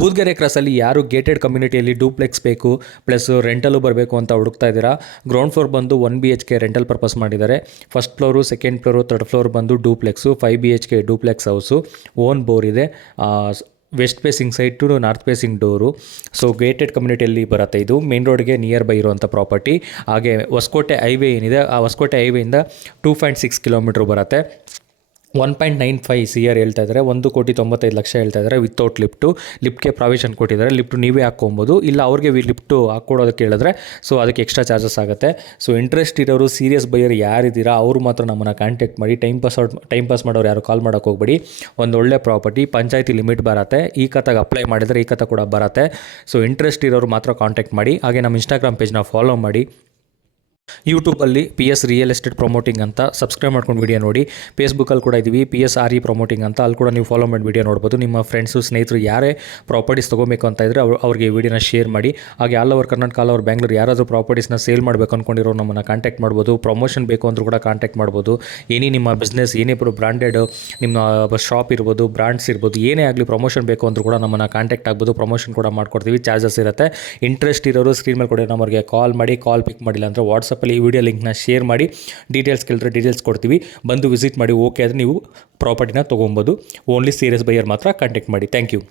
ಬೂದ್ಗೆರೆ ಕ್ರಾಸಲ್ಲಿ ಯಾರು ಗೇಟೆಡ್ ಕಮ್ಯುನಿಟಿಯಲ್ಲಿ ಡೂಪ್ಲೆಕ್ಸ್ ಬೇಕು ಪ್ಲಸ್ ರೆಂಟಲು ಬರಬೇಕು ಅಂತ ಹುಡುಕ್ತಾ ಇದ್ದೀರಾ, ಗ್ರೌಂಡ್ ಫ್ಲೋರ್ ಬಂದು 1 BHK ರೆಂಟಲ್ ಪರ್ಪಸ್ ಮಾಡಿದ್ದಾರೆ. First floor, second floor, third floor ಬಂದು duplex, 5 BHK duplex house, own bore ಇದೆ, west facing side to north facing door. So gated ಕಮ್ಯುನಿಟಿಯಲ್ಲಿ ಬರುತ್ತೆ. ಇದು ಮೇನ್ ರೋಡ್ಗೆ ನಿಯರ್ ಬೈ ಇರುವಂಥ ಪ್ರಾಪರ್ಟಿ. ಹಾಗೆ ಹೊಸಕೋಟೆ ಹೈವೇ ಏನಿದೆ, ಆ ಹೊಸಕೋಟೆ ಹೈವೇಯಿಂದ 2.6 ಕಿಲೋಮೀಟ್ರ್ ಬರುತ್ತೆ. 1.95 CR ಹೇಳ್ತಾ ಇದ್ದಾರೆ, 1,95,00,000 ಹೇಳ್ತಾ ಇದ್ದಾರೆ ವಿತೌಟ್ ಲಿಫ್ಟ್ಗೆ ಪ್ರಾವಿಷನ್ ಕೊಟ್ಟಿದ್ದಾರೆ. ಲಿಫ್ಟ್ ನೀವೇ ಹಾಕ್ಕೊಬೋದು, ಇಲ್ಲ ಅವ್ರಿಗೆ ಲಿಫ್ಟು ಹಾಕ್ಕೊಡೋದಕ್ಕೆ ಹೇಳಿದ್ರೆ ಸೊ ಅದಕ್ಕೆ ಎಕ್ಸ್ಟ್ರಾ ಚಾರ್ಜಸ್ ಆಗುತ್ತೆ. ಸೊ ಇಂಟ್ರೆಸ್ಟ್ ಇರೋರು, ಸೀರಿಯಸ್ ಬೈಯರ್ ಯಾರಿದ್ದೀರಾ ಅವರು ಮಾತ್ರ ನಮ್ಮನ್ನು ಕಾಂಟ್ಯಾಕ್ಟ್ ಮಾಡಿ. ಟೈಮ್ ಪಾಸ್ ಮಾಡೋರು ಯಾರು ಕಾಲ್ ಮಾಡೋಕ್ಕೆ ಹೋಗ್ಬೇಡಿ. ಒಂದು ಒಳ್ಳೆ ಪ್ರಾಪರ್ಟಿ, ಪಂಚಾಯತಿ ಲಿಮಿಟ್ ಬರುತ್ತೆ, ಈ ಕತ್ತಾಗ ಅಪ್ಲೈ ಮಾಡಿದರೆ ಈ ಕತ್ತ ಕೂಡ ಬರುತ್ತೆ. ಸೊ ಇಂಟ್ರೆಸ್ಟ್ ಇರೋರು ಮಾತ್ರ ಕಾಂಟ್ಯಾಕ್ಟ್ ಮಾಡಿ. ಹಾಗೆ ನಮ್ಮ ಇನ್ಸ್ಟಾಗ್ರಾಮ್ ಪೇಜ್ನ ಫಾಲೋ ಮಾಡಿ. ಯೂಟ್ಯೂಬಲ್ಲಿ PS ರಿಯಲ್ ಎಸ್ಟೇಟ್ ಪ್ರಮೋಟಿಂಗ್ ಅಂತ ಸಬ್ಸ್ಕ್ರೈಬ್ ಮಾಡ್ಕೊಂಡು ವಿಡಿಯೋ ನೋಡಿ. ಫೇಸ್ಬುಕ್ಕಲ್ಲಿ ಕೂಡ ಇದ್ದೀವಿ, PSRE ಪ್ರಮೋಟಿಂಗ್ ಅಂತ, ಅಲ್ಲಿ ಕೂಡ ನೀವು ಫಾಲೋ ಮಾಡಿ ವಿಡಿಯೋ ನೋಡ್ಬೋದು. ನಿಮ್ಮ ಫ್ರೆಂಡ್ಸು, ಸ್ನೇಹಿತರು ಯಾರೇ ಪ್ರಾಪರ್ಟೀಸ್ ತೊಗೋಬೇಕು ಅಂತ ಇದ್ದರೆ ಅವ್ರಿಗೆ ವಿಡಿಯೋನ ಶೇರ್ ಮಾಡಿ. ಹಾಗೆ all over Karnataka, all over Bangalore ಯಾರಾದರೂ ಪ್ರಾಪರ್ಟೀಸ್ನ ಸೇಲ್ ಮಾಡಬೇಕು ಅಂದ್ಕೊಂಡಿರೋ ನಮ್ಮನ್ನು ಕಾಂಟ್ಯಾಕ್ಟ್ ಮಾಡ್ಬೋದು. ಪ್ರಮೋಷನ್ ಬೇಕು ಅಂದರೂ ಕೂಡ ಕಾಂಟ್ಯಾಕ್ಟ್ ಮಾಡ್ಬೋದು. ನಿಮ್ಮ ಬಿಸ್ನೆಸ್ ಏನೇ ಬ್ರಾಂಡೆಡ್ ನಿಮ್ಮ ಶಾಪ್ ಇರ್ಬೋದು, ಬ್ರ್ಯಾಂಡ್ಸ್ ಇರ್ಬೋದು, ಏನೇ ಆಗಲಿ ಪ್ರಮೋಷನ್ ಬೇಕು ಅಂದರೂ ಕೂಡ ನಮ್ಮನ್ನು ಕಾಂಟ್ಯಾಕ್ಟ್ ಆಗ್ಬೋದು. ಪ್ರಮೋಷನ್ ಕೂಡ ಮಾಡ್ಕೊಡ್ತೀವಿ, ಚಾರ್ಜಸ್ ಇರುತ್ತೆ. ಇಂಟ್ರೆಸ್ಟ್ ಇರೋರು ಸ್ಕ್ರೀನ್ ಮೇಲೆ ಕೊಡೋ ನಂಬರ್ಗೆ ಕಾಲ್ ಮಾಡಿ. ಕಾಲ್ ಪಿಕ್ ಮಾಡಿಲ್ಲ ಅಂದರೆ ವಾಟ್ಸಪ್ಪಲ್ಲಿ ಈ ವಿಡಿಯೋ ಲಿಂಕ್ನ ಶೇರ್ ಮಾಡಿ. ಡೀಟೇಲ್ಸ್ ಕೇಳಿದ್ರೆ ಡೀಟೇಲ್ಸ್ ಕೊಡ್ತೀವಿ, ಬಂದು ವಿಸಿಟ್ ಮಾಡಿ. ಓಕೆ ಆದರೆ ನೀವು ಪ್ರಾಪರ್ಟಿನ ತೊಗೊಬೋದು. ಓನ್ಲಿ ಸೀರಿಯಸ್ ಬೈಯರ್ ಮಾತ್ರ ಕಾಂಟ್ಯಾಕ್ಟ್ ಮಾಡಿ. Thank you.